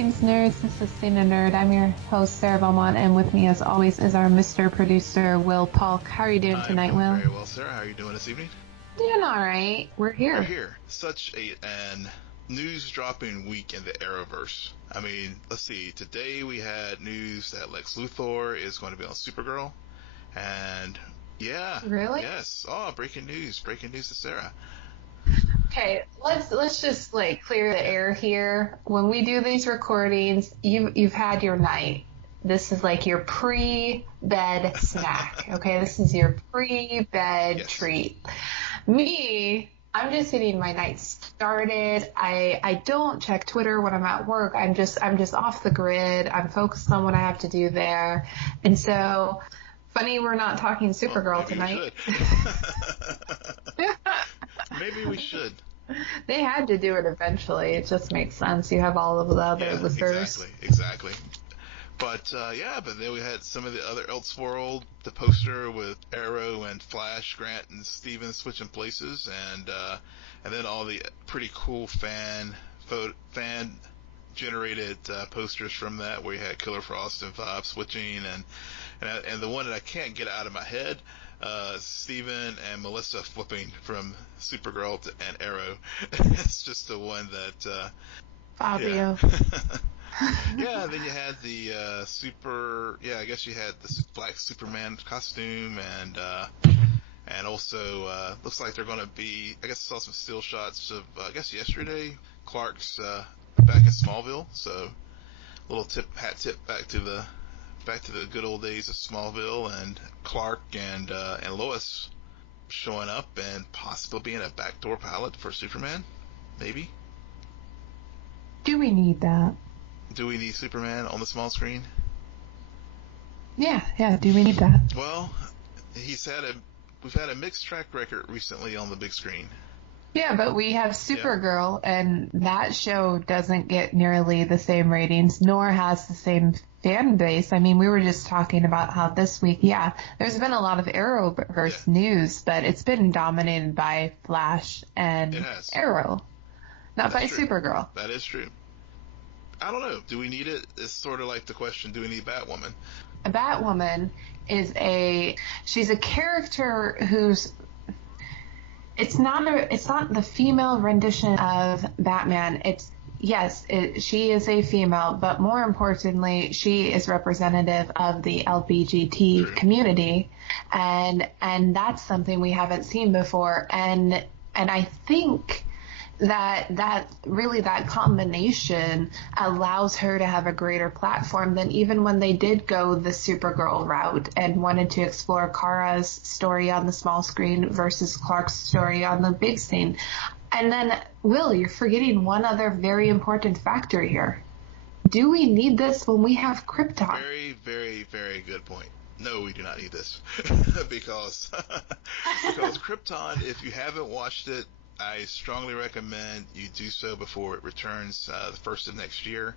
Greetings, nerds. This is SNN Nerd. I'm your host, Sarah Belmont, and with me, as always, is our Mr. Producer, Will Polk. How are you doing tonight, Will? Very well, Sarah. How are you doing this evening? Doing all right. We're here. Such an news-dropping week in the Arrowverse. I mean, let's see. Today we had news that Lex Luthor is going to be on Supergirl, and yeah. Really? Yes. Oh, breaking news to Sarah. Okay, let's just clear the air here. When we do these recordings, you've had your night. This is like your pre-bed snack. Okay, this is your pre-bed treat. Me, I'm just getting my night started. I don't check Twitter when I'm at work. I'm just off the grid. I'm focused on what I have to do there. And so, funny we're not talking Supergirl tonight. Maybe we should. They had to do it eventually. It just makes sense. You have all of the other listeners. Exactly. But but then we had some of the other Elseworld, the poster with Arrow and Flash, Grant and Steven switching places, and then all the pretty cool fan generated posters from that, where you had Killer Frost and Five switching, and the one that I can't get out of my head, Steven and Melissa flipping from Supergirl and Arrow. It's just the one that Fabio. Yeah, and then you had the I guess you had the black Superman costume, and also looks like they're going to be, I guess I saw some still shots of, I guess yesterday, Clark's back in Smallville, so a little hat tip back to the good old days of Smallville, and Clark and Lois showing up and possibly being a backdoor pilot for Superman, maybe. Do we need that? Do we need Superman on the small screen? Yeah, do we need that? Well, we've had a mixed track record recently on the big screen. Yeah, but we have Supergirl, and that show doesn't get nearly the same ratings, nor has the same fan base. I mean, we were just talking about how this week, there's been a lot of Arrowverse news, but it's been dominated by Flash and Arrow, not by Supergirl. That is true. I don't know. Do we need it? It's sort of like the question, do we need Batwoman? A Batwoman is she's a character who's, it's not the female rendition of Batman. She is a female, but more importantly, she is representative of the LGBT community, and that's something we haven't seen before. And I think that combination allows her to have a greater platform than even when they did go the Supergirl route and wanted to explore Kara's story on the small screen versus Clark's story on the big screen. And then, Will, you're forgetting one other very important factor here. Do we need this when we have Krypton? Very, very, very good point. No, we do not need this. because Krypton, if you haven't watched it, I strongly recommend you do so before it returns the first of next year,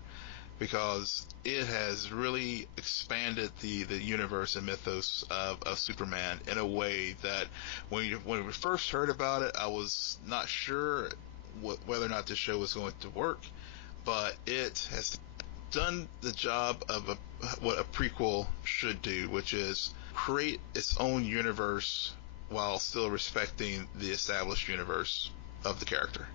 because it has really expanded the universe and mythos of Superman in a way that when we first heard about it, I was not sure whether or not this show was going to work, but it has done the job of what a prequel should do, which is create its own universe while still respecting the established universe of the character.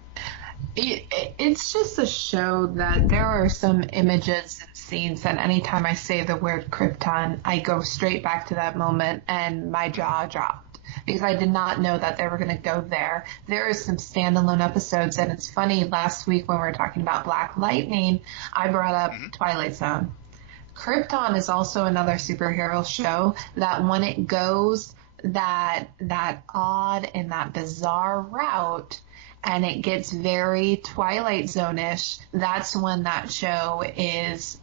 It's just a show that there are some images and scenes that anytime I say the word Krypton, I go straight back to that moment and my jaw dropped, because I did not know that they were going to go there. There are some standalone episodes, and it's funny, last week when we were talking about Black Lightning, I brought up Twilight Zone. Krypton is also another superhero show that when it goes that odd and that bizarre route, and it gets very Twilight Zone-ish, that's when that show is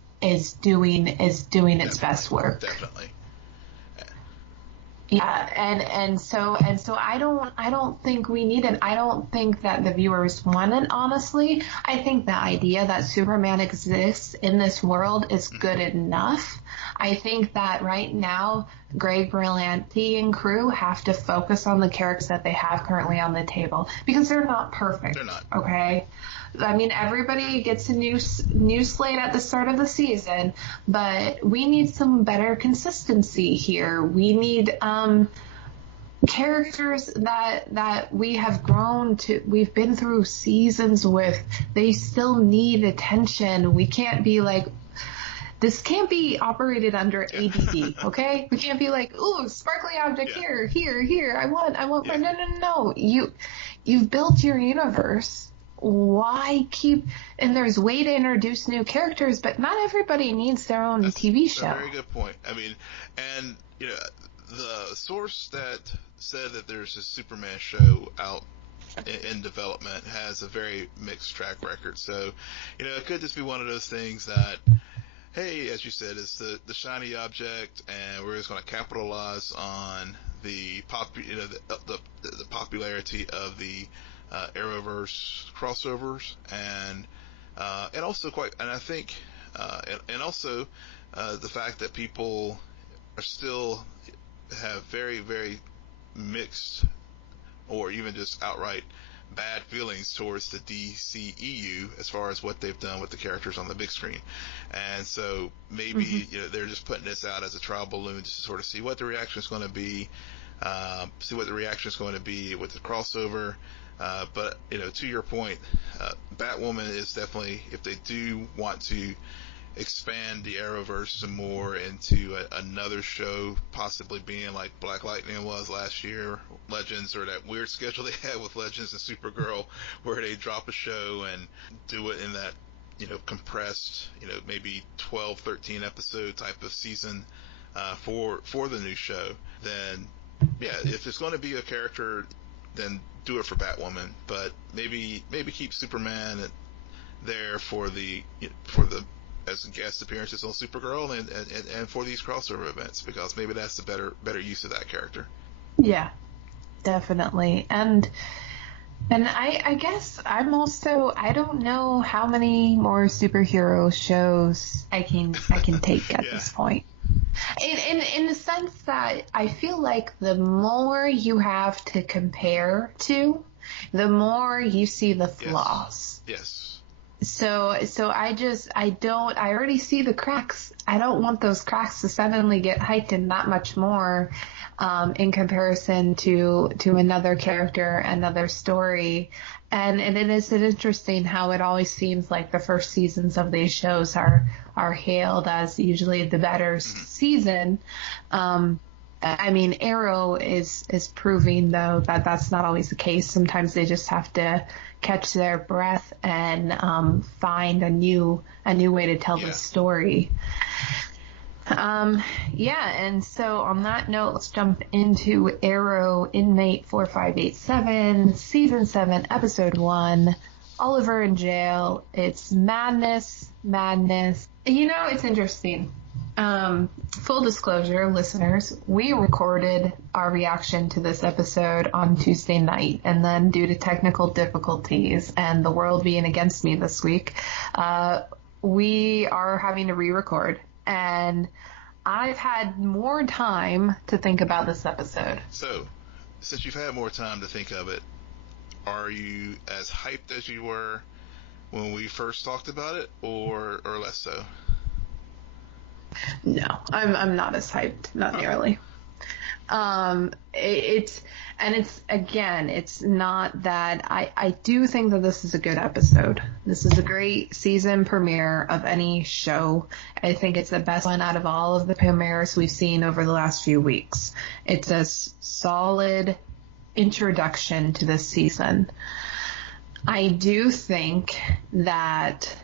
doing its best work. Definitely. Yeah, and so I don't think we need it. I don't think that the viewers want it, honestly. I think the idea that Superman exists in this world is good enough. I think that right now, Greg Berlanti and crew have to focus on the characters that they have currently on the table, because they're not perfect. They're not. Okay? I mean, everybody gets a new slate at the start of the season, but we need some better consistency here. We need characters that we have grown to, we've been through seasons with. They still need attention. We can't be like, this can't be operated under ADD, okay? We can't be like, ooh, sparkly object here. I want. Yeah. No. You've built your universe. Why keep? And there's way to introduce new characters, but not everybody needs their own TV show. That's a very good point. I mean, and the source that said that there's a Superman show out in development has a very mixed track record. So, it could just be one of those things that, hey, as you said, it's the shiny object, and we're just going to capitalize on the the popularity of the Arrowverse crossovers, and also I think the fact that people are still have very, very mixed, or even just outright bad feelings towards the DCEU as far as what they've done with the characters on the big screen. And so maybe they're just putting this out as a trial balloon just to sort of see what the reaction is going to be, with the crossover. But to your point, Batwoman is definitely, if they do want to expand the Arrowverse some more into another show, possibly being like Black Lightning was last year, Legends, or that weird schedule they had with Legends and Supergirl, where they drop a show and do it in that compressed, maybe 12, 13 episode type of season for the new show, then if it's going to be a character, then do it for Batwoman, but maybe keep Superman there for the as guest appearances on Supergirl and for these crossover events, because maybe that's the better use of that character. Yeah, definitely. And I guess I don't know how many more superhero shows I can take at this point. In the sense that I feel like the more you have to compare to, the more you see the flaws. Yes. So I already see the cracks. I don't want those cracks to suddenly get heightened that much more, in comparison to another character, another story. And it is interesting how it always seems like the first seasons of these shows are hailed as usually the better season. I mean, Arrow is proving, though, that that's not always the case. Sometimes they just have to catch their breath and find a new way to tell the story. And so on that note, let's jump into Arrow Inmate 4587, Season 7, Episode 1, Oliver in Jail. It's madness. It's interesting. Full disclosure, listeners, we recorded our reaction to this episode on Tuesday night, and then due to technical difficulties and the world being against me this week, we are having to re-record, and I've had more time to think about this episode. So, since you've had more time to think of it, are you as hyped as you were when we first talked about it, or less so? No, I'm not as hyped, not nearly. It's not that I do think that this is a good episode. This is a great season premiere of any show. I think it's the best one out of all of the premieres we've seen over the last few weeks. It's a solid introduction to this season. I do think that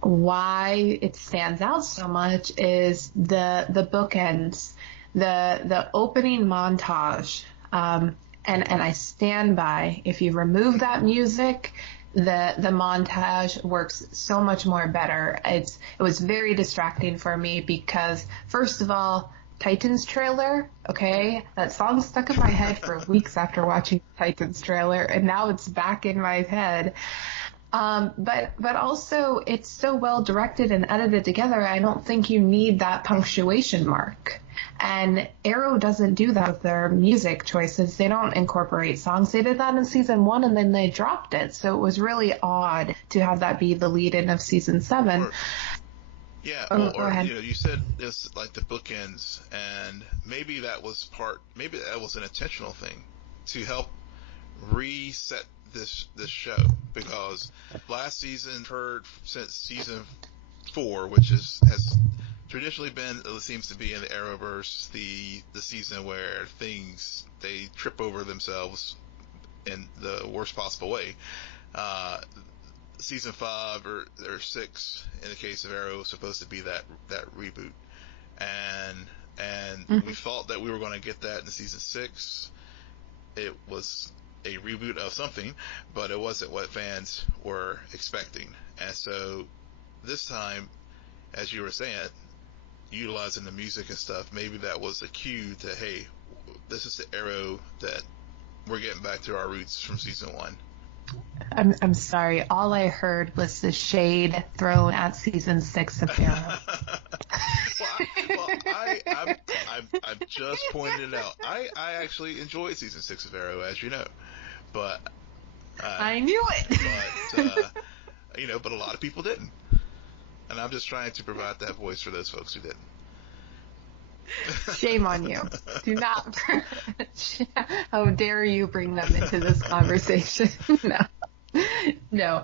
why it stands out so much is the bookends, the opening montage, and I stand by, if you remove that music, the montage works so much more better. It was very distracting for me because, first of all, Titans trailer, okay, that song stuck in my head for weeks after watching Titans trailer, and now it's back in my head. But also it's so well directed and edited together. I don't think you need that punctuation mark. And Arrow doesn't do that with their music choices. They don't incorporate songs. They did that in season 1 and then they dropped it. So it was really odd to have that be the lead-in of season 7. Go ahead. You said this like the bookends, and maybe that was an intentional thing to help reset this show, because last season heard since season 4, which has traditionally been, it seems to be in the Arrowverse, the season where they trip over themselves in the worst possible way. Season 5 or 6 in the case of Arrow was supposed to be that reboot, and we thought that we were going to get that in season 6. It was a reboot of something, but it wasn't what fans were expecting. And so this time, as you were saying, utilizing the music and stuff, maybe that was a cue to, hey, this is the Arrow that we're getting back to our roots from season 1. I'm sorry. All I heard was the shade thrown at season 6 of Arrow. I'm just pointing it out. I actually enjoyed season 6 of Arrow, as you know, but I knew it. But but a lot of people didn't, and I'm just trying to provide that voice for those folks who didn't. Shame on you. Do not. How dare you bring them into this conversation? No.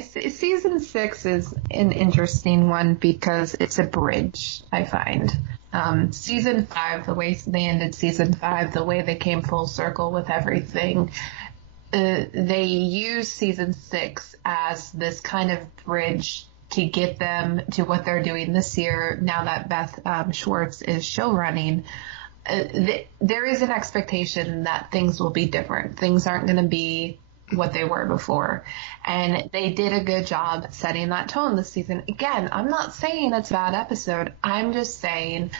Season 6 is an interesting one because it's a bridge, I find. Season 5, the way they ended season 5, the way they came full circle with everything, they use season 6 as this kind of bridge to get them to what they're doing this year. Now that Beth Schwartz is show running, there is an expectation that things will be different. Things aren't going to be what they were before. And they did a good job setting that tone this season. Again, I'm not saying it's a bad episode. I'm just saying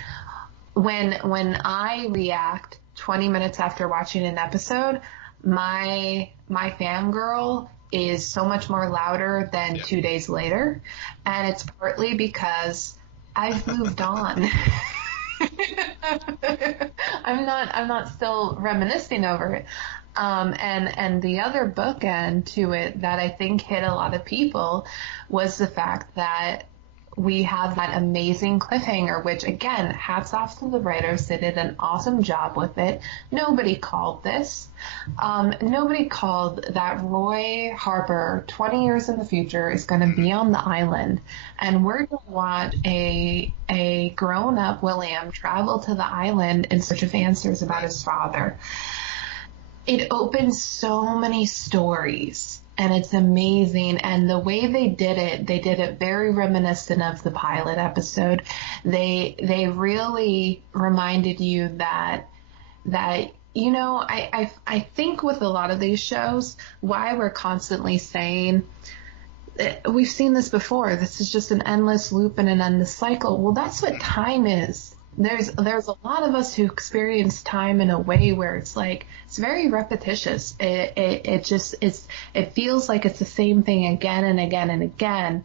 when I react 20 minutes after watching an episode, my fangirl is so much more louder than 2 days later. And it's partly because I've moved on. I'm not still reminiscing over it. And the other bookend to it that I think hit a lot of people was the fact that we have that amazing cliffhanger, which again, hats off to the writers. They did an awesome job with it. Nobody called this. Nobody called that Roy Harper, 20 years in the future, is going to be on the island. And we're going to watch a grown-up William travel to the island in search of answers about his father. It opens so many stories. And it's amazing. And the way they did it very reminiscent of the pilot episode. They really reminded you that I think with a lot of these shows, why we're constantly saying, we've seen this before, this is just an endless loop and an endless cycle. Well, that's what time is. There's a lot of us who experience time in a way where it's like, it's very repetitious. It feels like it's the same thing again and again and again.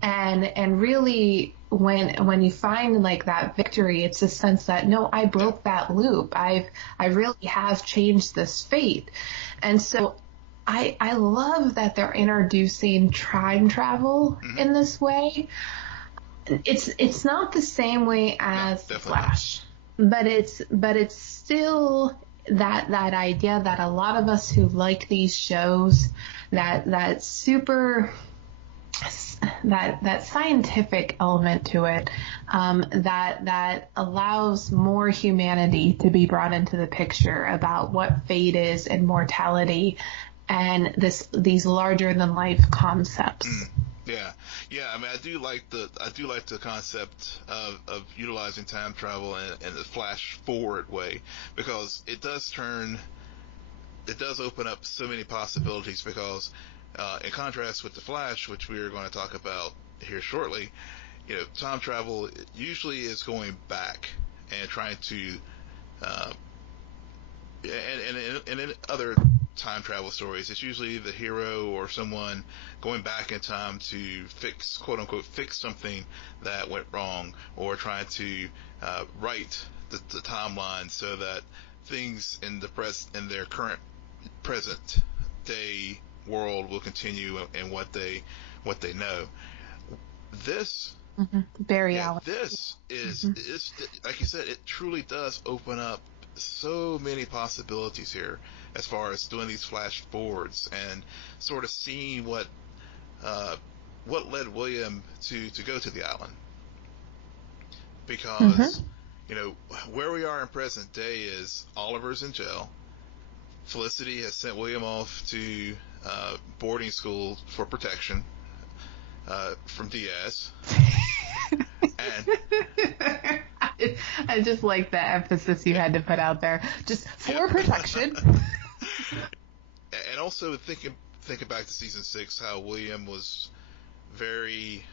And really when you find like that victory, it's a sense that, no, I broke that loop. I really have changed this fate. And so I love that they're introducing time travel in this way. It's not the same way as The Flash, but it's still that idea that a lot of us who like these shows, that scientific element to it, that allows more humanity to be brought into the picture about what fate is and mortality and these larger than life concepts. Yeah. I mean, I do like the concept of utilizing time travel in the flash forward way, because it does open up so many possibilities. Because in contrast with the Flash, which we are going to talk about here shortly, time travel usually is going back and trying to, and in other time travel stories, it's usually the hero or someone going back in time to quote unquote fix something that went wrong, or trying to right the timeline so that things in their current present day world will continue in what they know. This this is like you said, it truly does open up so many possibilities here as far as doing these flash forwards and sort of seeing what led William to go to the island, because where we are in present day is Oliver's in jail. Felicity has sent William off to boarding school for protection from Diaz. And I just like the emphasis you had to put out there. Just for protection. And also thinking back to season 6, how William was very,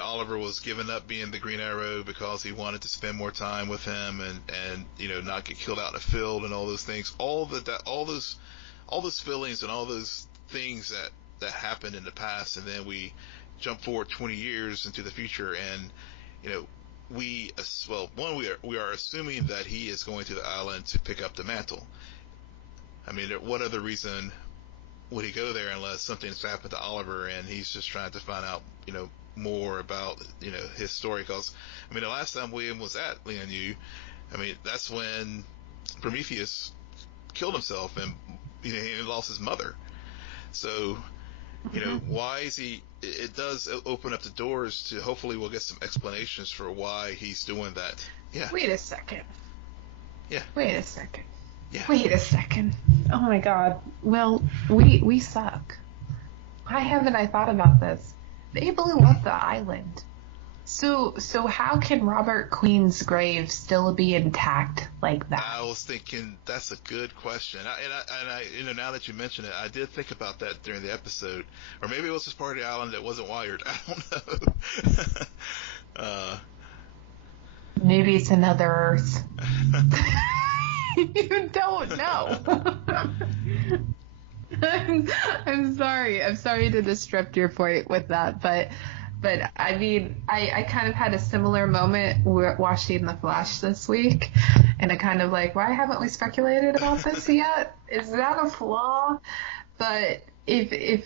Oliver was giving up being the Green Arrow because he wanted to spend more time with him and not get killed out in the field and all those things. All those feelings and all those things that happened in the past, and then we jump forward 20 years into the future, and we are assuming that he is going to the island to pick up the mantle. I mean, what other reason would he go there unless something's happened to Oliver and he's just trying to find out more about his story? Because the last time William was at Lian-Yu, that's when Prometheus killed himself and he lost his mother. So why is he? It does open up the doors to, hopefully we'll get some explanations for why he's doing that. Yeah. Wait a second. Yeah. Wait a second. Yeah. Wait a second. Oh my God. Well, we suck. Why haven't I thought about this? They blew up the island. So how can Robert Queen's grave still be intact like that? I was thinking that's a good question. I now that you mention it, I did think about that during the episode. Or maybe it was just part of the island that wasn't wired. I don't know. Maybe it's another Earth. You don't know. I'm sorry. I'm sorry to disrupt your point with that, but I kind of had a similar moment watching The Flash this week, and I kind of like, why haven't we speculated about this yet? Is that a flaw? But if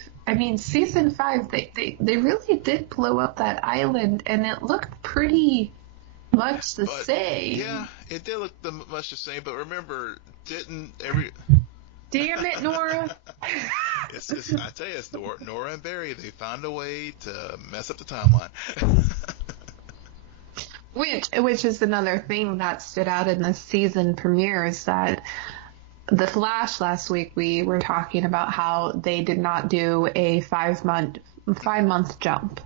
season 5, they really did blow up that island, and it looked pretty much the same. Yeah, it did look much the same, but remember, Damn it, Nora. I tell you, it's Nora and Barry. They found a way to mess up the timeline. Which is another thing that stood out in the season premiere, is that The Flash last week, we were talking about how they did not do a 5-month jump.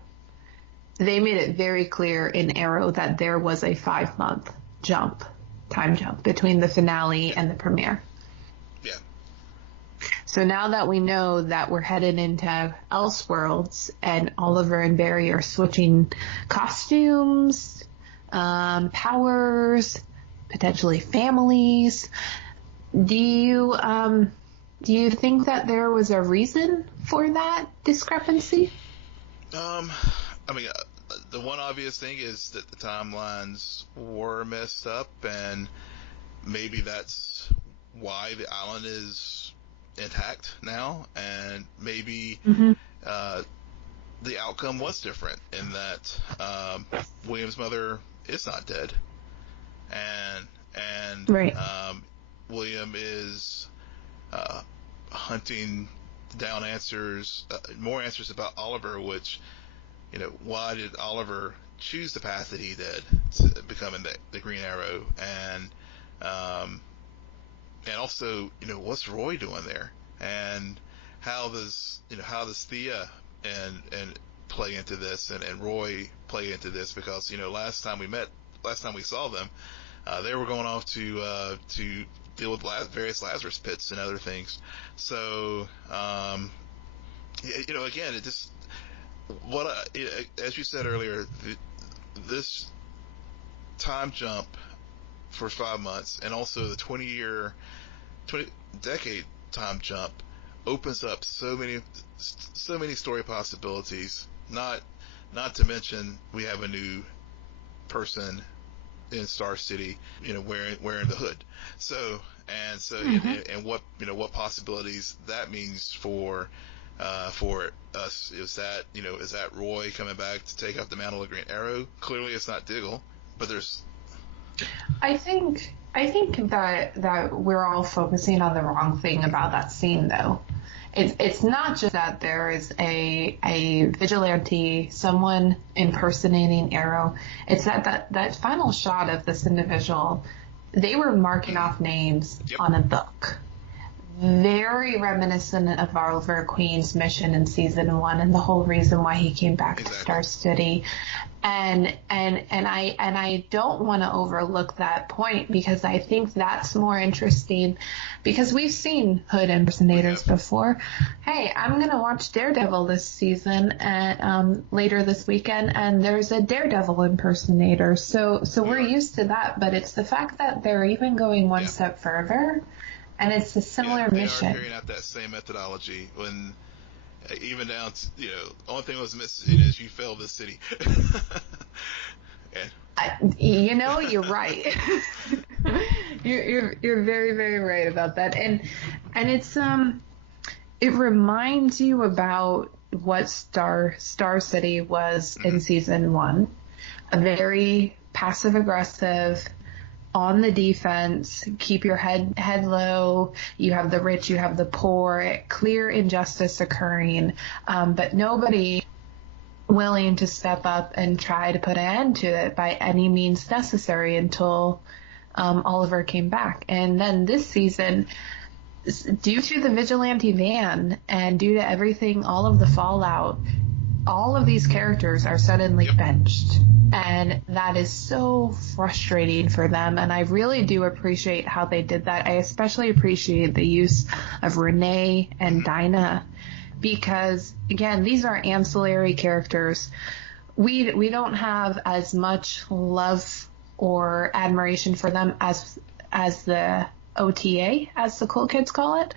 They made it very clear in Arrow that there was a 5-month time jump between the finale and the premiere. Yeah. So now that we know that we're headed into Elseworlds and Oliver and Barry are switching costumes, powers, potentially families, do you think that there was a reason for that discrepancy? The one obvious thing is that the timelines were messed up, and maybe that's why the island is intact now, and maybe the outcome was different in that William's mother is not dead, and right. William is hunting down more answers about Oliver, which, why did Oliver choose the path that he did to becoming the Green Arrow, and also, what's Roy doing there, and how does Thea and play into this, and Roy play into this, because last time we saw them, they were going off to deal with various Lazarus pits and other things. So again, it just as you said earlier, this time jump for 5 months, and also the 20 decade time jump, opens up so many story possibilities. Not to mention, we have a new person in Star City, wearing the hood. So and what possibilities that means for us. Is that Roy coming back to take up the mantle of Green Arrow? Clearly it's not Diggle, but there's. I think that we're all focusing on the wrong thing about that scene, though. It's not just that there is a vigilante, someone impersonating Arrow. It's that final shot of this individual. They were marking off names on a book. Very reminiscent of Oliver Queen's mission in season 1 and the whole reason why he came back to Star City. And I don't want to overlook that point, because I think that's more interesting, because we've seen hood impersonators before. Hey, I'm going to watch Daredevil this season later this weekend, and there's a Daredevil impersonator. So we're used to that, but it's the fact that they're even going one step further. And it's a similar mission. They are carrying out that same methodology when, even down to, the only thing that was missing is you failed this city. You're right. you're very, very right about that. And it's it reminds you about what Star City was in season 1. A very passive aggressive, on the defense, keep your head low. You have the rich, you have the poor, clear injustice occurring, but nobody willing to step up and try to put an end to it by any means necessary until Oliver came back. And then this season, due to the vigilante van and due to everything, all of the fallout, all of these characters are suddenly benched. And that is so frustrating for them. And I really do appreciate how they did that. I especially appreciate the use of Renee and Dinah, because, again, these are ancillary characters. We don't have as much love or admiration for them as the OTA, as the cool kids call it.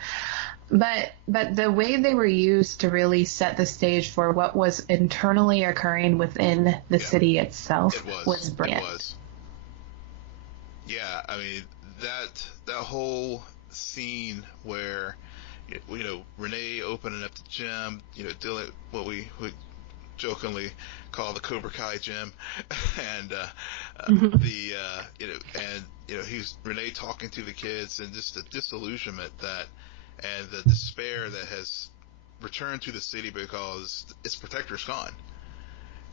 But the way they were used to really set the stage for what was internally occurring within the city itself was brilliant. It was. Yeah, I mean, that whole scene where, Renee opening up the gym, dealing what we jokingly call the Cobra Kai gym, and he's Renee talking to the kids, and just the disillusionment and the despair that has returned to the city because its protector's gone.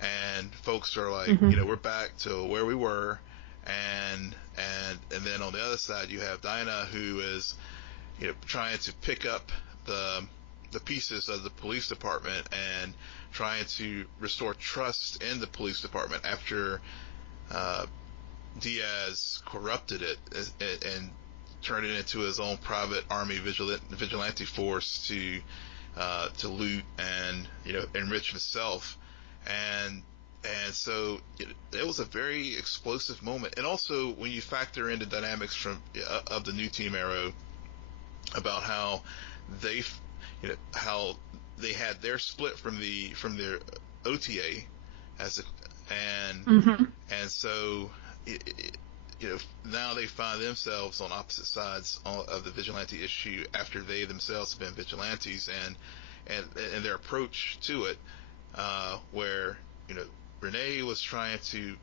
And folks are like, we're back to where we were. And then on the other side, you have Dinah, who is, trying to pick up the pieces of the police department and trying to restore trust in the police department after Diaz corrupted it and turned it into his own private army vigilante force to loot and enrich himself, and so it was a very explosive moment. And also when you factor in the dynamics of the new Team Arrow, about how they had their split from their OTA and so now they find themselves on opposite sides of the vigilante issue after they themselves have been vigilantes, and their approach to it, where Renee was trying to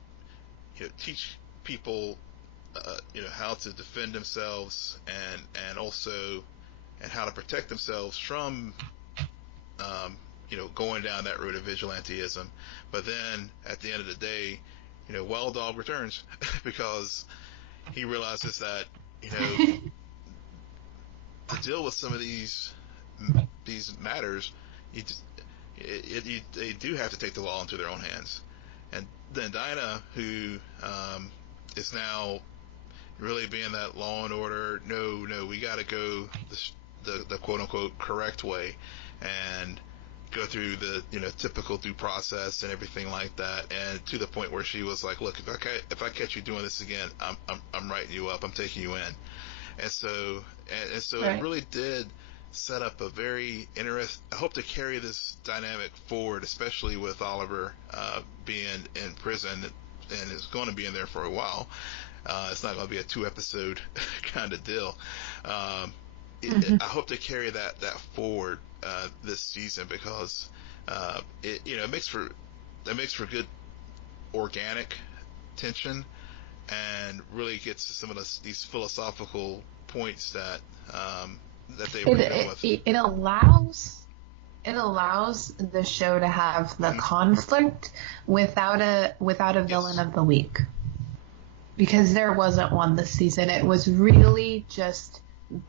teach people how to defend themselves and also how to protect themselves from going down that road of vigilantism. But then at the end of the day, Wild Dog returns because he realizes that, to deal with some of these matters, they do have to take the law into their own hands. And then Dinah, who is now really being that law and order, no, we got to go the quote unquote correct way and go through the typical due process and everything like that, and to the point where she was like, look, if I catch you doing this again, I'm writing you up, I'm taking you in. And so right. It really did set up a very interesting. I hope to carry this dynamic forward, especially with Oliver being in prison and it's going to be in there for a while. It's not going to be a 2-episode kind of deal. I hope to carry that forward this season, because it makes for good organic tension, and really gets to some of these philosophical points that they were dealing with. It allows the show to have the conflict without a villain of the week, because there wasn't one this season. It was really just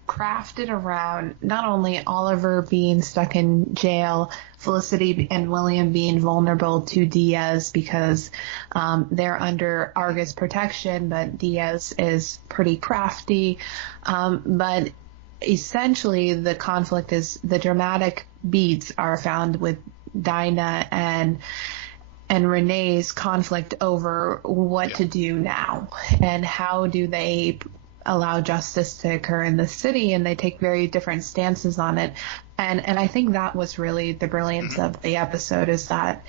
crafted around not only Oliver being stuck in jail, Felicity and William being vulnerable to Diaz because they're under Argus protection, but Diaz is pretty crafty. But essentially the conflict is, the dramatic beats are found with Dinah and Renee's conflict over what to do now, and how do they allow justice to occur in the city, and they take very different stances on it. And I think that was really the brilliance of the episode, is that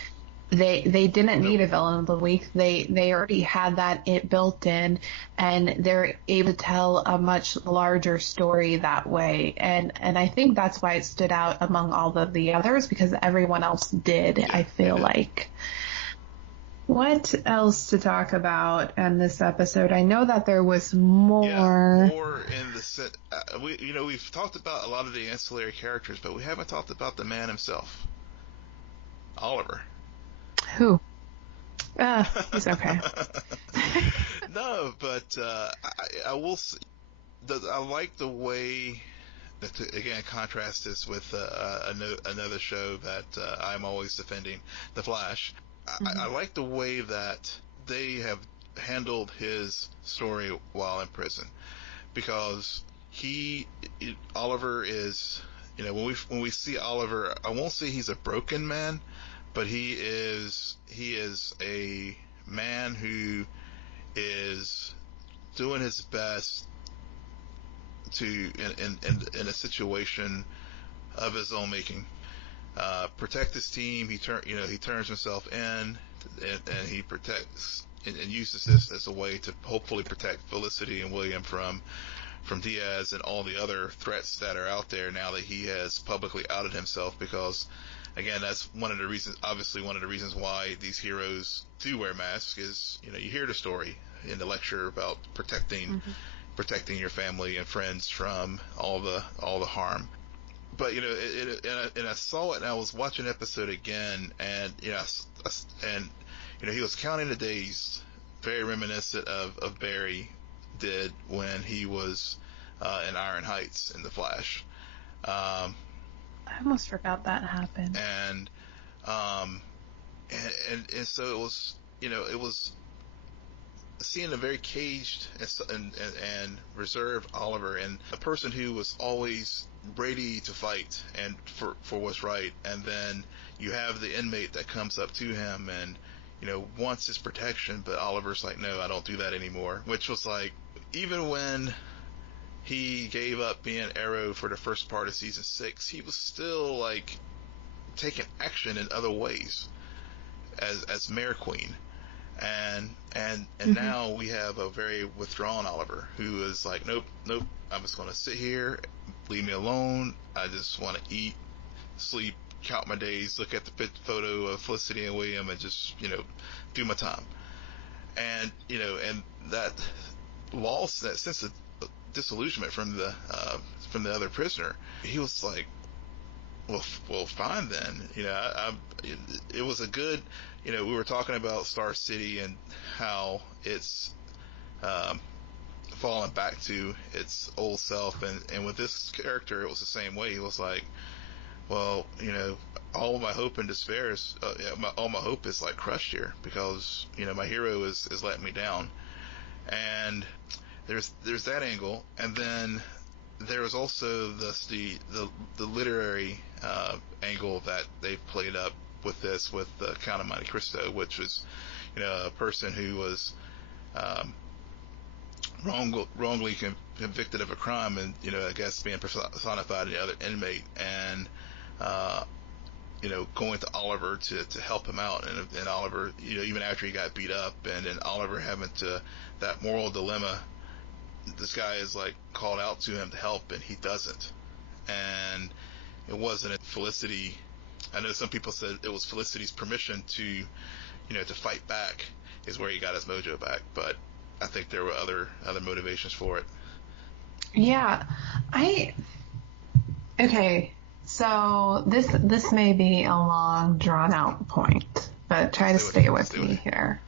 they didn't need a villain of the week. They already had that built in, and they're able to tell a much larger story that way. And I think that's why it stood out among all of the others, because everyone else did, I feel like. What else to talk about in this episode? I know that there was more. Yeah, more in the we've talked about a lot of the ancillary characters, but we haven't talked about the man himself, Oliver. Who? He's okay. No, but I will say that I like the way that, to, again, contrast this with another show that I'm always defending, The Flash. I like the way that they have handled his story while in prison, because Oliver is, when we see Oliver, I won't say he's a broken man, but he is a man who is doing his best to in a situation of his own making. Protect his team. He turns himself in, and he protects and uses this as a way to hopefully protect Felicity and William from Diaz and all the other threats that are out there now that he has publicly outed himself. Because, again, that's one of the reasons why these heroes do wear masks is, you hear the story in the lecture about protecting your family and friends from all the harm. But and I saw it, and I was watching the episode again, and he was counting the days, very reminiscent of Barry did when he was in Iron Heights in The Flash. I almost forgot that happened. And so it was, it was seeing a very caged and reserved Oliver, and a person who was always ready to fight and for what's right, and then you have the inmate that comes up to him and wants his protection, but Oliver's like, no, I don't do that anymore. Which was like, even when he gave up being Arrow for the first part of season 6, he was still like taking action in other ways as Mayor Queen. And now we have a very withdrawn Oliver who is like, nope, I'm just going to sit here, leave me alone. I just want to eat, sleep, count my days, look at the photo of Felicity and William, and just, do my time. And, and that loss, that sense of disillusionment from the other prisoner, he was like, well, fine then. It was a good, we were talking about Star City and how it's fallen back to its old self, and with this character, it was the same way. He was like, well, all my hope and despair is, all my hope is like crushed here, because my hero is letting me down. And there's that angle, and then there was also the literary angle that they've played up with this, with Count of Monte Cristo, which was a person who was wrongly convicted of a crime, and I guess being personified in the other inmate, and going to Oliver to help him out, and Oliver, even after he got beat up, and then Oliver having that moral dilemma. This guy is like called out to him to help, and he doesn't. And it wasn't Felicity. I know some people said it was Felicity's permission to fight back is where he got his mojo back, but I think there were other motivations for it. Yeah, okay. So this may be a long, drawn out point, but try to stay with me here.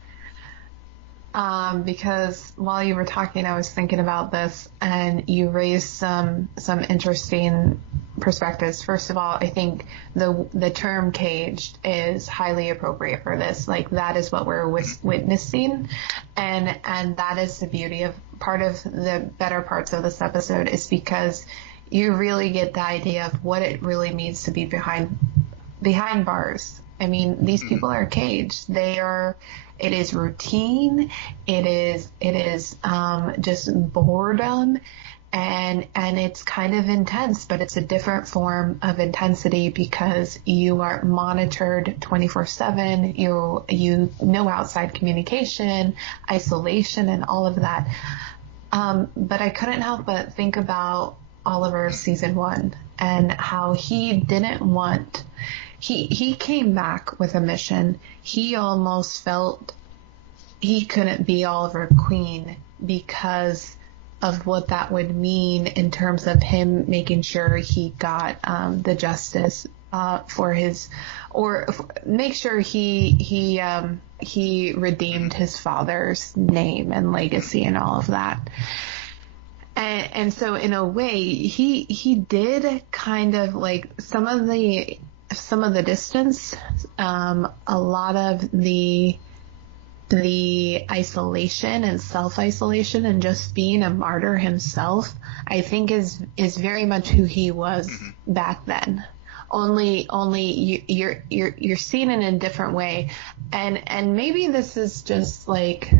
Because while you were talking, I was thinking about this, and you raised some interesting perspectives. First of all, I think the term caged is highly appropriate for this. Like, that is what we're witnessing, and that is the beauty of part of the better parts of this episode, is because you really get the idea of what it really means to be behind bars. I mean, these people are caged. It is routine. It is just boredom, and it's kind of intense, but it's a different form of intensity because you are monitored 24/7. You outside communication, isolation, and all of that. But I couldn't help but think about Oliver season 1 and how he didn't want. He came back with a mission. He almost felt he couldn't be Oliver Queen because of what that would mean in terms of him making sure he got the justice for his, or make sure he redeemed his father's name and legacy and all of that. And so in a way, he did kind of like some of the distance, a lot of the isolation and self-isolation and just being a martyr himself, I think is very much who he was back then. Only you're seeing it in a different way, and maybe this is just like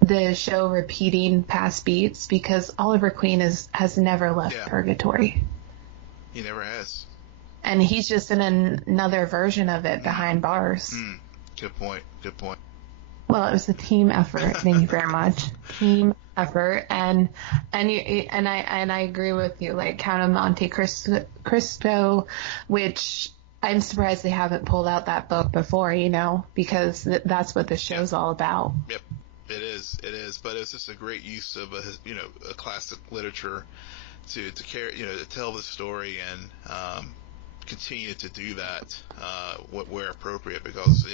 the show repeating past beats, because Oliver Queen has never left purgatory. He never has. And he's just in another version of it behind bars. Good point. Well, it was a team effort. Thank you very much. Team effort, and I agree with you. Like Count of Monte Cristo, which I'm surprised they haven't pulled out that book before. Because that's what the show's all about. Yep, it is. But it's just a great use of a classic literature to carry, to tell the story and continue to do that where appropriate, because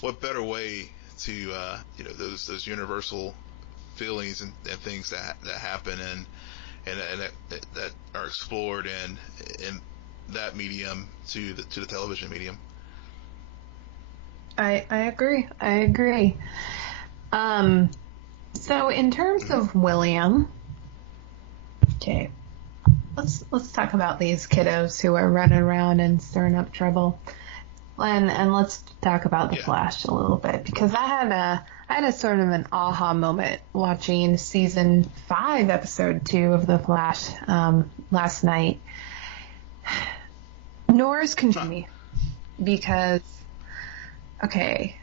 what better way to those universal feelings and things that happen and that are explored in that medium to the television medium. I agree. So in terms of William, okay, let's talk about these kiddos who are running around and stirring up trouble, and let's talk about the Flash a little bit, because I had a sort of an aha moment watching season 5, episode 2 of the Flash last night. Nora's confusing me because, okay,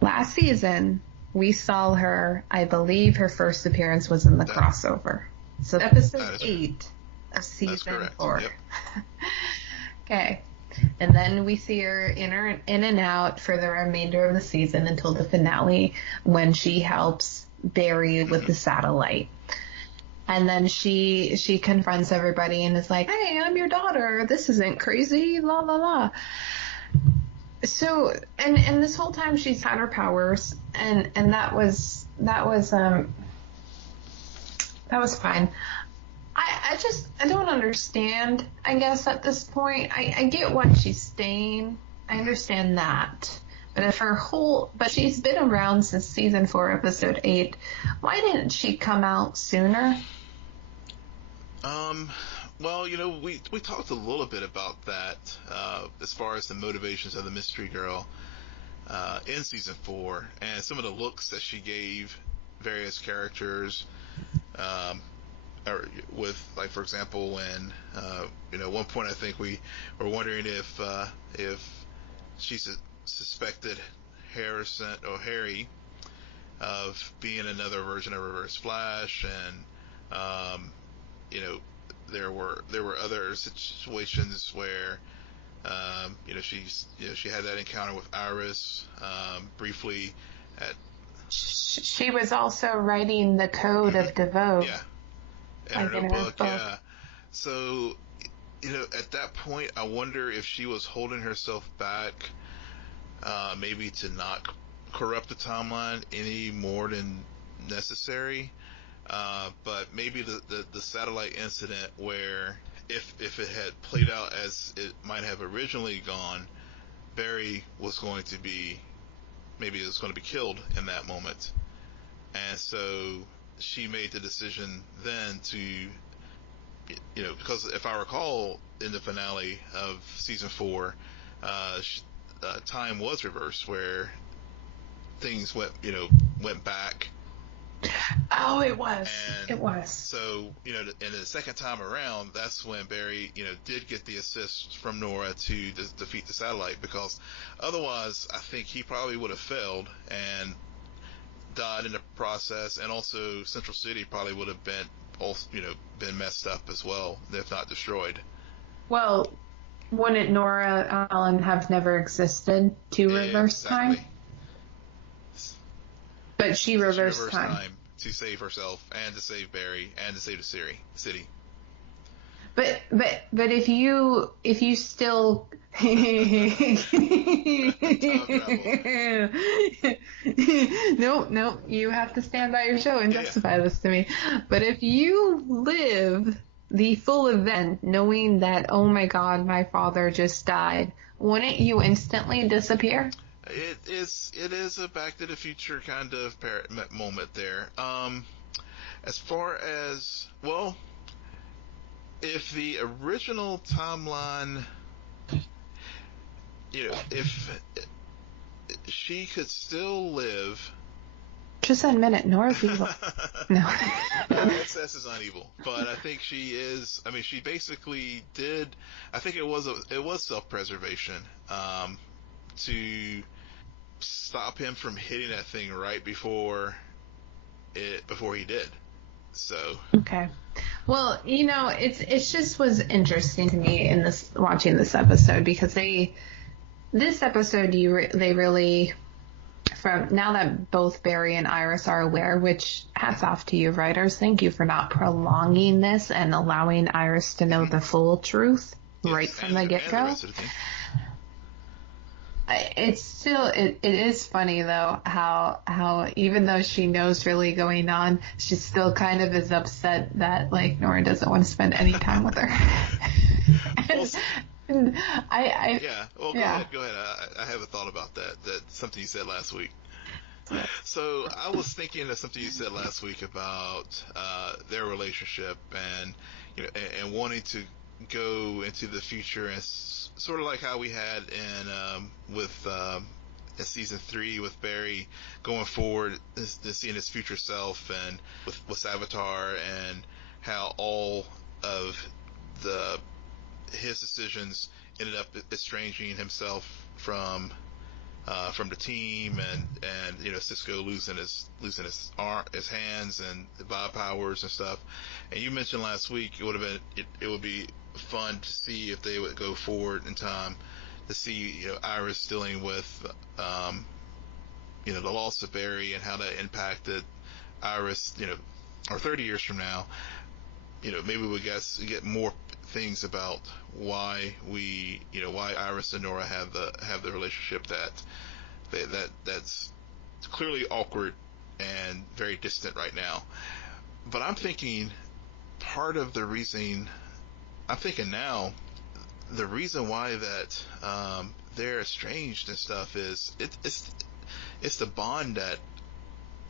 last season we saw her. I believe her first appearance was in the crossover. So episode 8 of season 4. Yep. Okay. And then we see her in and out for the remainder of the season until the finale, when she helps Barry with the satellite. And then she confronts everybody and is like, "Hey, I'm your daughter. This isn't crazy, la la la." So, and this whole time she's had her powers, and that was fine. I don't understand, I guess, at this point. I get why she's staying. I understand that. But she's been around since season 4, episode 8. Why didn't she come out sooner? Well, we talked a little bit about that, as far as the motivations of the mystery girl, in season 4, and some of the looks that she gave various characters, or with, like, for example, when at one point I think we were wondering if she suspected Harry of being another version of Reverse Flash, and there were other situations where she had that encounter with Iris briefly at. She was also writing the code of DeVoe. Yeah, in her notebook. Yeah. So, at that point, I wonder if she was holding herself back, maybe to not corrupt the timeline any more than necessary. But maybe the satellite incident, where if it had played out as it might have originally gone, Barry was going to be killed in that moment. And so she made the decision then to, because if I recall in the finale of season 4, time was reversed, where things went back. Oh, it was. And it was. So, in the second time around, that's when Barry, did get the assist from Nora to defeat the satellite, because otherwise I think he probably would have failed and died in the process, and also Central City probably would have been messed up as well, if not destroyed. Well, wouldn't Nora Allen have never existed to reverse time? But she reversed time to save herself and to save Barry and to save the city. But if you still no, you have to stand by your show and justify this to me. But if you live the full event knowing that, oh my God, my father just died, wouldn't you instantly disappear? It is a Back to the Future kind of moment there. As far as, well, if the original timeline, if she could still live. Just admit it, Nora's evil. No. Excess is not evil, but I think she is. I mean, she basically did. I think it was self-preservation to stop him from hitting that thing right before he did. So okay. Well, it's just was interesting to me in watching this episode, because this episode they really, from now that both Barry and Iris are aware, which hats off to you writers, thank you for not prolonging this and allowing Iris to know the full truth right from the get-go. It's still, it is funny though how even though she knows really going on, she still kind of is upset that like Nora doesn't want to spend any time with her. Go ahead. I have a thought about that. That's something you said last week. So I was thinking of something you said last week about their relationship, and and wanting to go into the future, and sort of like how we had in season 3 with Barry going forward, seeing his future self, and with Savitar, and how all of his decisions ended up estranging himself from the team, and Cisco losing his hands and the vibe powers and stuff. And you mentioned last week it would be fun to see if they would go forward in time to see Iris dealing with the loss of Barry, and how that impacted Iris, or 30 years from now, maybe we get more things about why why Iris and Nora have the relationship that's clearly awkward and very distant right now. But I'm thinking part of the reason, the reason why that they're estranged and stuff is it's the bond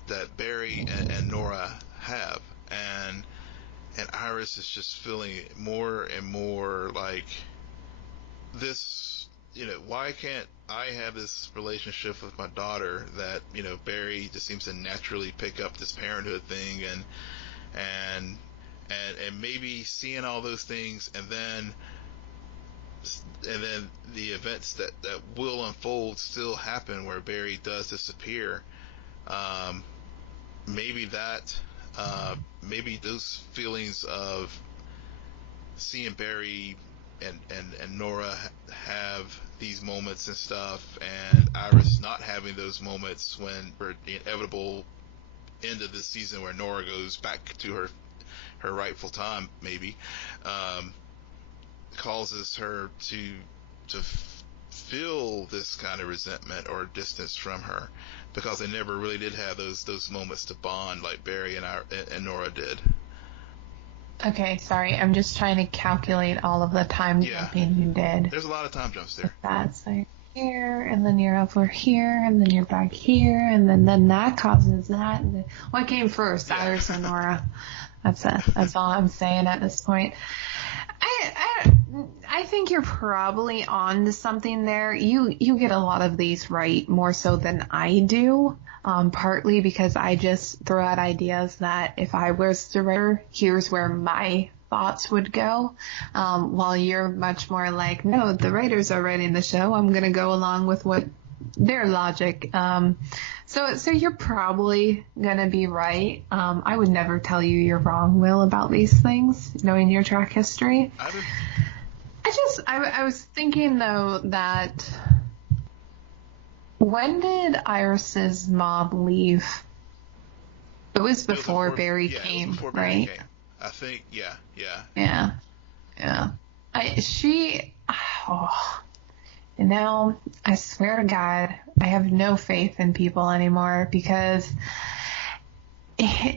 that Barry and Nora have, and Iris is just feeling more and more like this, why can't I have this relationship with my daughter that, Barry just seems to naturally pick up this parenthood thing, and and maybe seeing all those things, and then the events that will unfold still happen where Barry does disappear. Maybe those feelings of seeing Barry and Nora have these moments and stuff, and Iris not having those moments when we're the inevitable end of this season where Nora goes back to her rightful time, maybe, causes her to feel this kind of resentment or distance from her, because they never really did have those moments to bond like Barry and Nora did. Okay, sorry. I'm just trying to calculate all of the time jumping you did. There's a lot of time jumps there. That's like here, and then you're over here, and then you're back here, and then that causes that. What came first, Iris or Nora? That's all I'm saying at this point. I think you're probably on to something there. You get a lot of these right, more so than I do, partly because I just throw out ideas that if I was the writer, here's where my thoughts would go, while you're much more like, no, the writers are writing the show, I'm going to go along with what their logic. So you're probably going to be right. I would never tell you you're wrong, Will, about these things, knowing your track history. I was thinking, though, that when did Iris's mom leave? It was before Barry came, before right? Barry came. I think, yeah. I swear to God, I have no faith in people anymore, because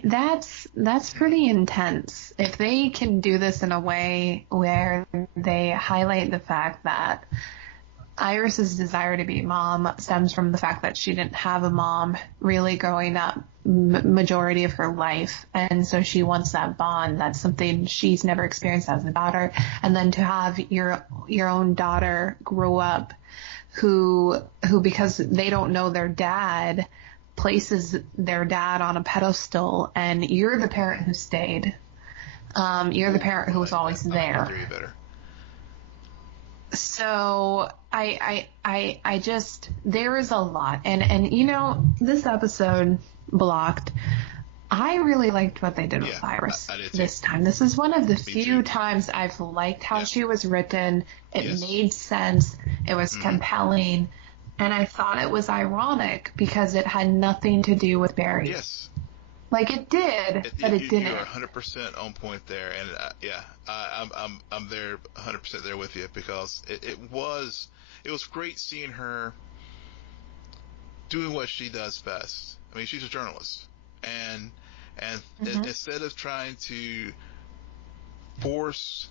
that's pretty intense. If they can do this in a way where they highlight the fact that Iris's desire to be mom stems from the fact that she didn't have a mom really growing up majority of her life, and so she wants that bond. That's something she's never experienced as a daughter. And then to have your own daughter grow up who because they don't know their dad, places their dad on a pedestal, and you're the parent who stayed. You're the parent who was always there. So I just, there is a lot. And you know, this episode, Blocked, I really liked what they did with Iris this time. This is one of the few times I've liked how she was written. It made sense. It was compelling. And I thought it was ironic because it had nothing to do with Barry. Yes. Like it did, but it didn't. You're 100% on point there, and I'm there 100% there with you, because it was great seeing her doing what she does best. I mean, she's a journalist, and instead of trying to force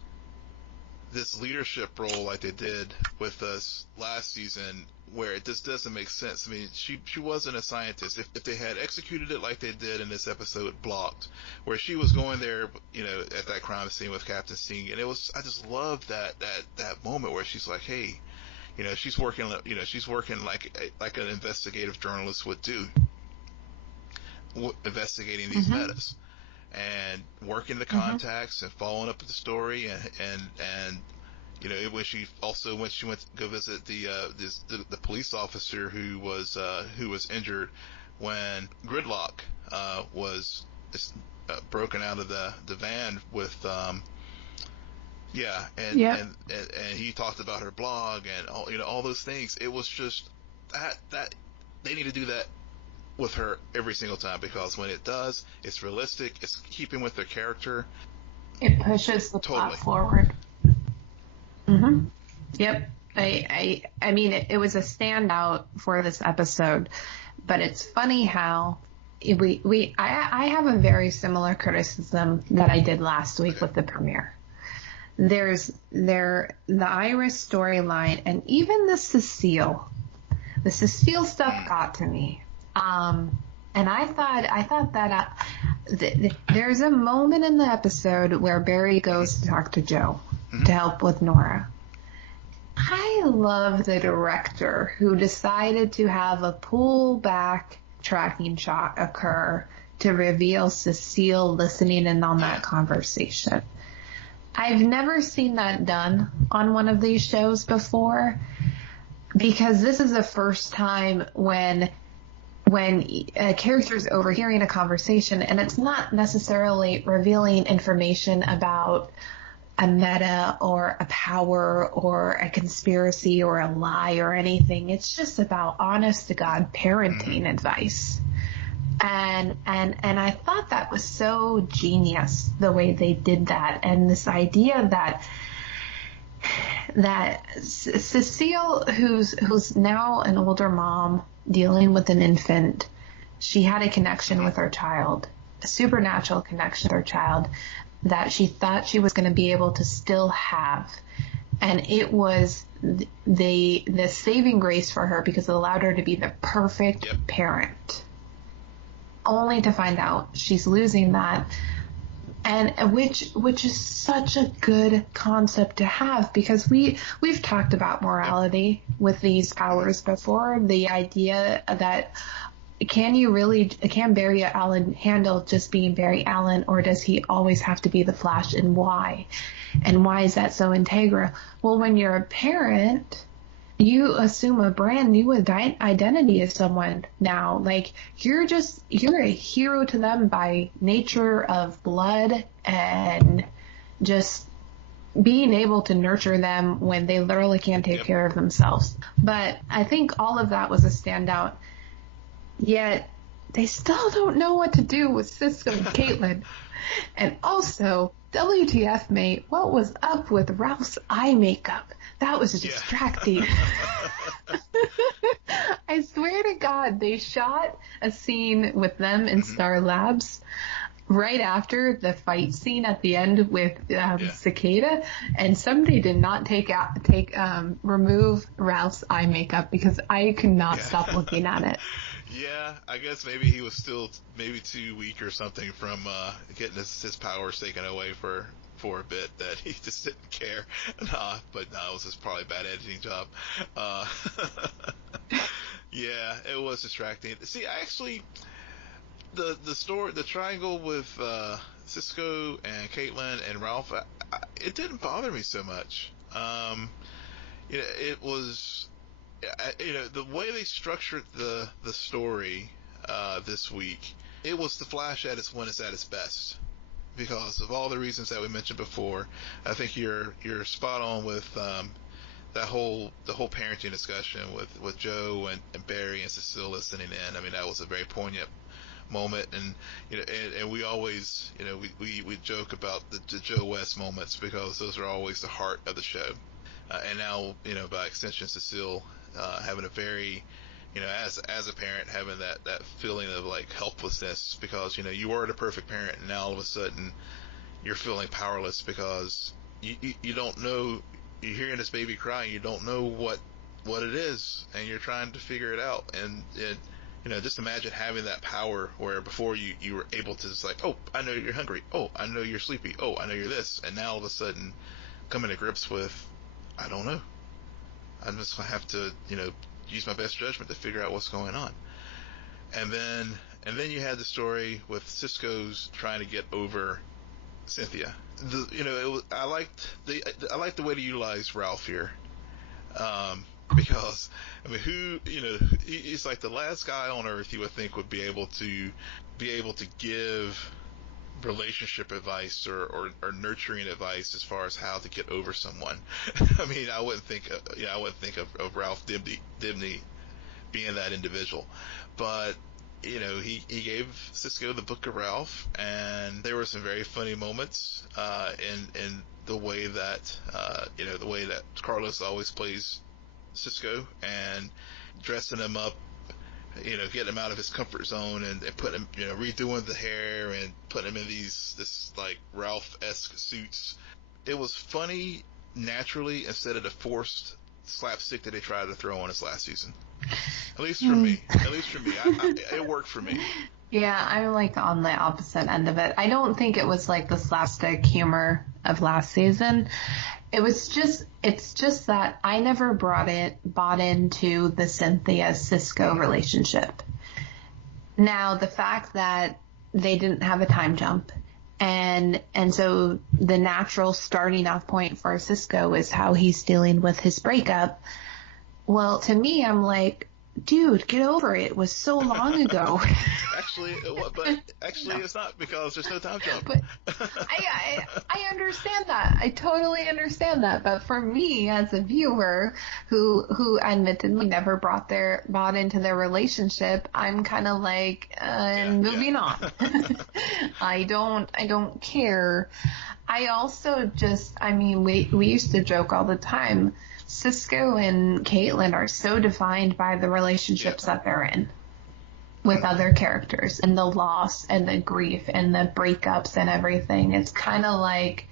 this leadership role like they did with us last season, where it just doesn't make sense. I mean, she wasn't a scientist. If they had executed it like they did in this episode, Blocked, where she was going there, you know, at that crime scene with Captain Singh, and I just loved that moment where she's like, hey, you know, she's working like an investigative journalist would do, investigating these metas and working the contacts and following up with the story, and you know, when she went to go visit the police officer who was injured when Gridlock was broken out of the van with and he talked about her blog and all those things. It was just that they need to do that with her every single time, because when it does, it's realistic, it's keeping with their character. It pushes the plot forward. Yep. I mean, it was a standout for this episode, but it's funny how I have a very similar criticism that I did last week with the premiere. There's the Iris storyline, and even the Cecile stuff got to me. And I thought that there's a moment in the episode where Barry goes to talk to Joe to help with Nora. I love the director who decided to have a pull back tracking shot occur to reveal Cecile listening in on that conversation. I've never seen that done on one of these shows before, because this is the first time when a character is overhearing a conversation, and it's not necessarily revealing information about a meta or a power or a conspiracy or a lie or anything. It's just about honest to God parenting advice. And I thought that was so genius, the way they did that. And this idea that Cecile, who's now an older mom dealing with an infant, she had a connection with her child, a supernatural connection with her child that she thought she was going to be able to still have. And it was the saving grace for her, because it allowed her to be the perfect parent. Only to find out she's losing that, and which is such a good concept to have, because we've talked about morality with these powers before. The idea that can Barry Allen handle just being Barry Allen, or does he always have to be the Flash, and why? And why is that so integral? Well, when you're a parent, you assume a brand new identity as someone now. Like, you're a hero to them by nature of blood, and just being able to nurture them when they literally can't take care of themselves. But I think all of that was a standout. Yet they still don't know what to do with Cisco and Caitlin. And also, WTF, mate, what was up with Ralph's eye makeup? That was distracting. I swear to God, they shot a scene with them in Star Labs right after the fight scene at the end with Cicada, and somebody did not remove Ralph's eye makeup, because I could not stop looking at it. Yeah, I guess maybe he was still maybe too weak or something from getting his powers taken away for a bit, that he just didn't care. But it was just probably a bad editing job. Yeah, it was distracting. See, actually, the triangle with Cisco and Caitlin and Ralph, it didn't bother me so much. It was, the way they structured the story this week, it was the Flash when it's at its best, because of all the reasons that we mentioned before. I think you're spot on with the whole parenting discussion with Joe and Barry and Cecile listening in. I mean, that was a very poignant moment, and and we always we joke about the Joe West moments, because those are always the heart of the show. And now, by extension, Cecile having a very, as a parent, having that feeling of like helplessness, because you were the perfect parent, and now all of a sudden you're feeling powerless, because you don't know, you're hearing this baby crying, you don't know what it is, and you're trying to figure it out. And just imagine having that power, where before you were able to just like, oh, I know you're hungry, oh, I know you're sleepy, oh, I know you're this, and now all of a sudden coming to grips with, I don't know, I'm just gonna have to use my best judgment to figure out what's going on. And then you had the story with Cisco's trying to get over Cynthia. I liked the way to utilize Ralph here, because I mean, he's like the last guy on Earth you would think would be able to give relationship advice or nurturing advice as far as how to get over someone. I mean, I wouldn't think of Ralph Dibny being that individual, but he gave Cisco the Book of Ralph, and there were some very funny moments in the way that Carlos always plays Cisco, and dressing him up, getting him out of his comfort zone, and putting him, redoing the hair and putting him in this like Ralph-esque suits. It was funny naturally, instead of the forced slapstick that they tried to throw on us last season. At least for me. It worked for me. Yeah, I'm like on the opposite end of it. I don't think it was like the slapstick humor of last season. It's just that I never bought into the Cynthia Cisco relationship. Now, the fact that they didn't have a time jump. And so the natural starting off point for Cisco is how he's dealing with his breakup. Well, to me, I'm like, dude, get over it. It was so long ago. Actually, it's not, because there's no time jump. But I understand that. I totally understand that. But for me, as a viewer who admittedly never bought into their relationship, I'm kind of like, moving on. I don't care. I also we used to joke all the time. Cisco and Caitlin are so defined by the relationships that they're in with other characters, and the loss and the grief and the breakups and everything. It's kind of like,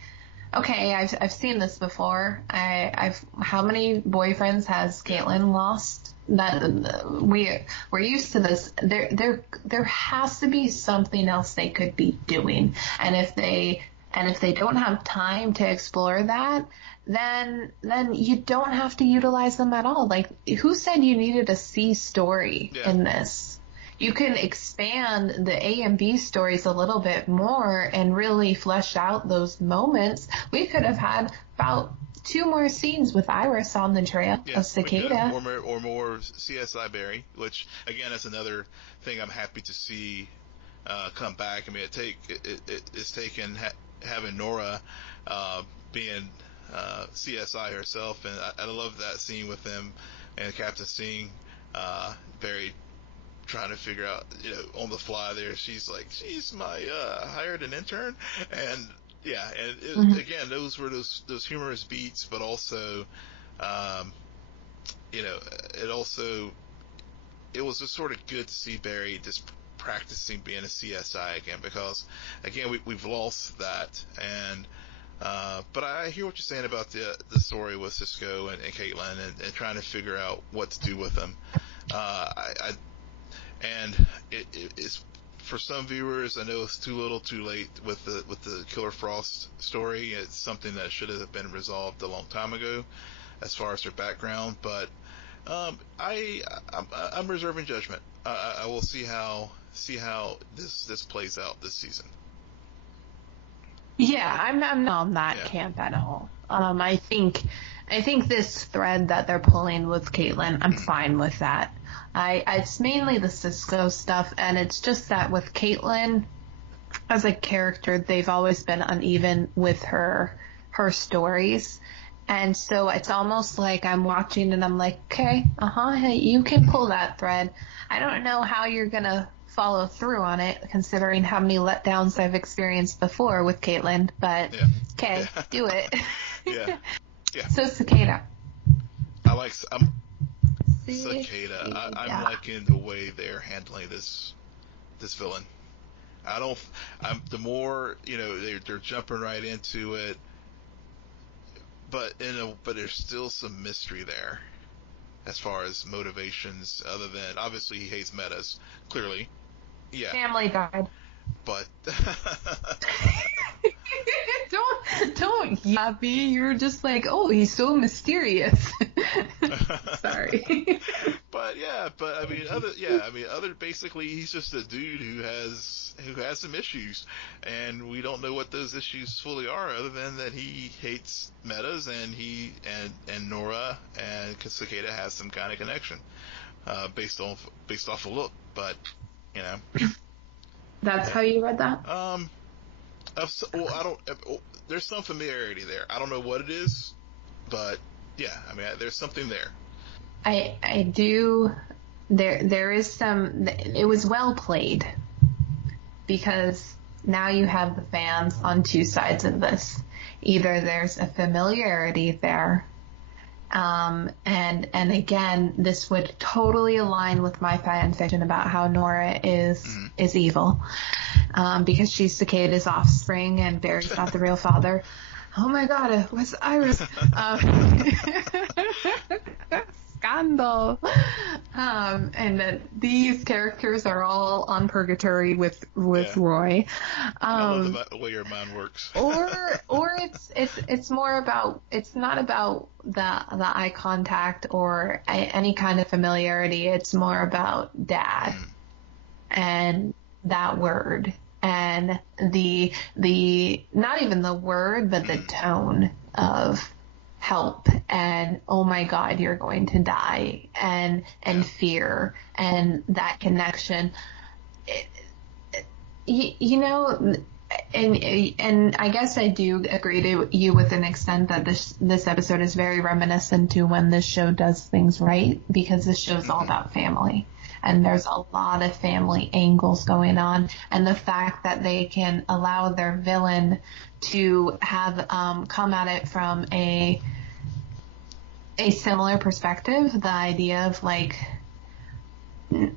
okay, I've seen this before. How many boyfriends has Caitlin lost? That we're used to this. There has to be something else they could be doing, and if they don't have time to explore that, then you don't have to utilize them at all. Like, who said you needed a C story in this? You can expand the A and B stories a little bit more and really flesh out those moments. We could have had about 2 more scenes with Iris on the trail of Cicada. Or more CSI Barry, which, again, is another thing I'm happy to see come back. I mean, it's taken having Nora being CSI herself, and I love that scene with them and Captain Singh, Barry trying to figure out, on the fly there, she's like, she's my hired an intern, and again, those were those humorous beats, but also it was just sort of good to see Barry just practicing being a CSI again, because again we've lost that. And but I hear what you're saying about the story with Cisco and Caitlin and trying to figure out what to do with them. It's for some viewers, I know it's too little too late with the Killer Frost story. It's something that should have been resolved a long time ago as far as her background, but I'm reserving judgment. I will see how this plays out this season. Yeah, I'm not on that camp at all. I think this thread that they're pulling with Caitlin, I'm fine with that. It's mainly the Cisco stuff, and it's just that with Caitlin as a character, they've always been uneven with her stories. And so it's almost like I'm watching and I'm like, okay, hey, you can pull that thread. I don't know how you're going to follow through on it, considering how many letdowns I've experienced before with Caitlin, but do it. Yeah. So Cicada. Cicada. I'm liking the way they're handling this villain. The more, they're jumping right into it, but there's still some mystery there as far as motivations, other than obviously he hates metas, clearly. Yeah. Family died. But don't yappy. You're just like, oh, he's so mysterious. Sorry. But basically he's just a dude who has some issues, and we don't know what those issues fully are, other than that he hates metas, and Nora and Cicada has some kind of connection, based off a look, but That's how you read that? There's some familiarity there. I don't know what it is, but there's something there. I do. There is some. It was well played, because now you have the fans on two sides of this. Either there's a familiarity there, and again, this would totally align with my fan fiction about how Nora is evil, because she's Cicada's offspring and Barry's not the real father. Oh my God, it was Iris. Scandal. And that these characters are all on purgatory with Roy. I love the way your mind works. or it's more about, it's not about the eye contact or any kind of familiarity. It's more about dad and that word and the not even the word, but the tone of help and, oh my God, you're going to die, and fear and that connection. And I guess I do agree to you with an extent that this episode is very reminiscent to when this show does things right, because this show's all about family. And there's a lot of family angles going on. And the fact that they can allow their villain to have come at it from a similar perspective, the idea of like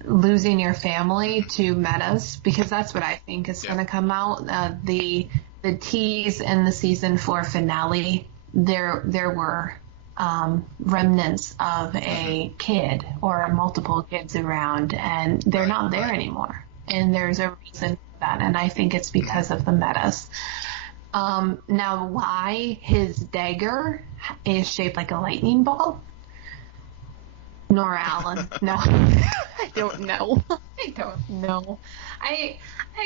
losing your family to metas, because that's what I think is going to come out. The tease in the season 4 finale, there were remnants of a kid or multiple kids around, and they're not there anymore. And there's a reason for that, and I think it's because of the metas. Now, why his dagger is shaped like a lightning bolt? Nora Allen. No, I don't know. I don't know. I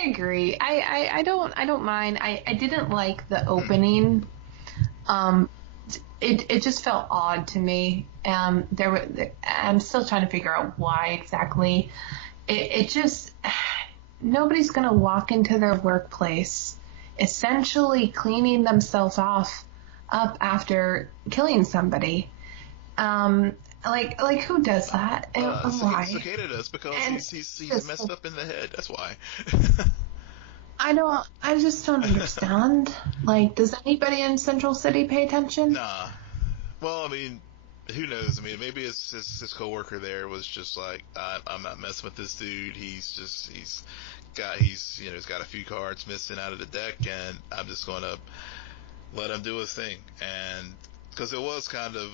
agree. I don't mind. I didn't like the opening. It just felt odd to me. I'm still trying to figure out why exactly. It just, nobody's gonna walk into their workplace essentially cleaning themselves up after killing somebody. Like who does that? Why? Cicada does, because he's messed up in the head. That's why. I just don't understand. Like, does anybody in Central City pay attention? Nah. Well, I mean, who knows? I mean, maybe his coworker there was just like, I'm not messing with this dude. He's got a few cards missing out of the deck, and I'm just going to let him do his thing. And because it was kind of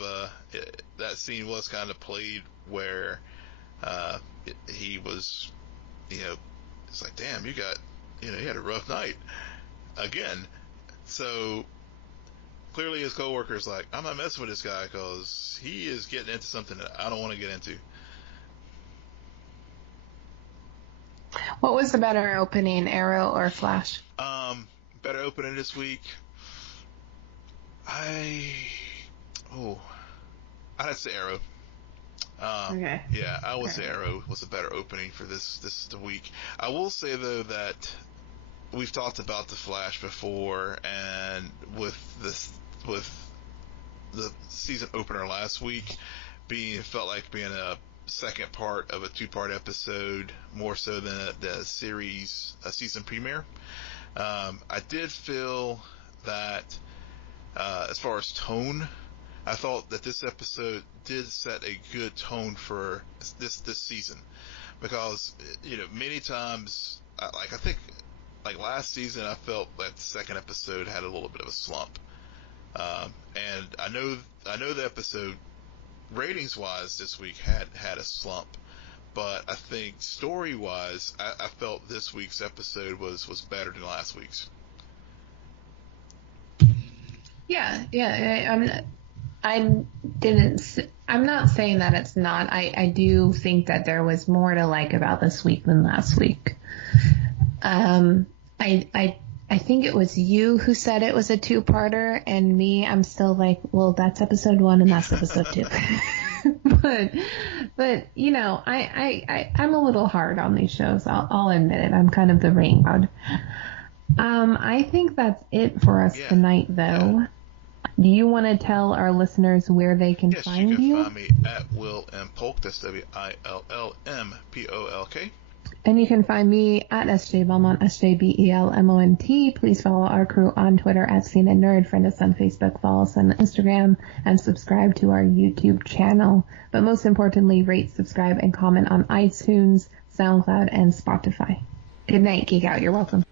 that scene was kind of played where he was, it's like, damn, you had a rough night again. So clearly his coworker's like, I'm not messing with this guy because he is getting into something that I don't want to get into. What was the better opening, Arrow or Flash? Better opening this week. I'd say Arrow. Okay. Yeah, I would say Arrow was a better opening for this week. I will say though that we've talked about the Flash before, and with the season opener last week felt like being a second part of a 2-part episode, more so than a season premiere. I did feel that as far as tone, I thought that this episode did set a good tone for this season, because many times, I think last season, I felt that the second episode had a little bit of a slump, and I know the episode ratings wise this week had a slump, but I think story wise, I felt this week's episode was better than last week's. Yeah. I'm not saying that it's not. I do think that there was more to like about this week than last week. I think it was you who said it was a 2-parter, and me, I'm still like, well, that's episode 1 and that's episode 2. but I'm a little hard on these shows. I'll admit it. I'm kind of the rain cloud. I think that's it for us tonight, though. Yeah. Do you want to tell our listeners where they can find you? Yes, you can find me at Will and Polk. That's WILLMPOLK. And you can find me at SJ Belmont, SJBELMONT. Please follow our crew on Twitter at CNN Nerd. Friend us on Facebook, follow us on Instagram, and subscribe to our YouTube channel. But most importantly, rate, subscribe, and comment on iTunes, SoundCloud, and Spotify. Good night, Geek Out. You're welcome.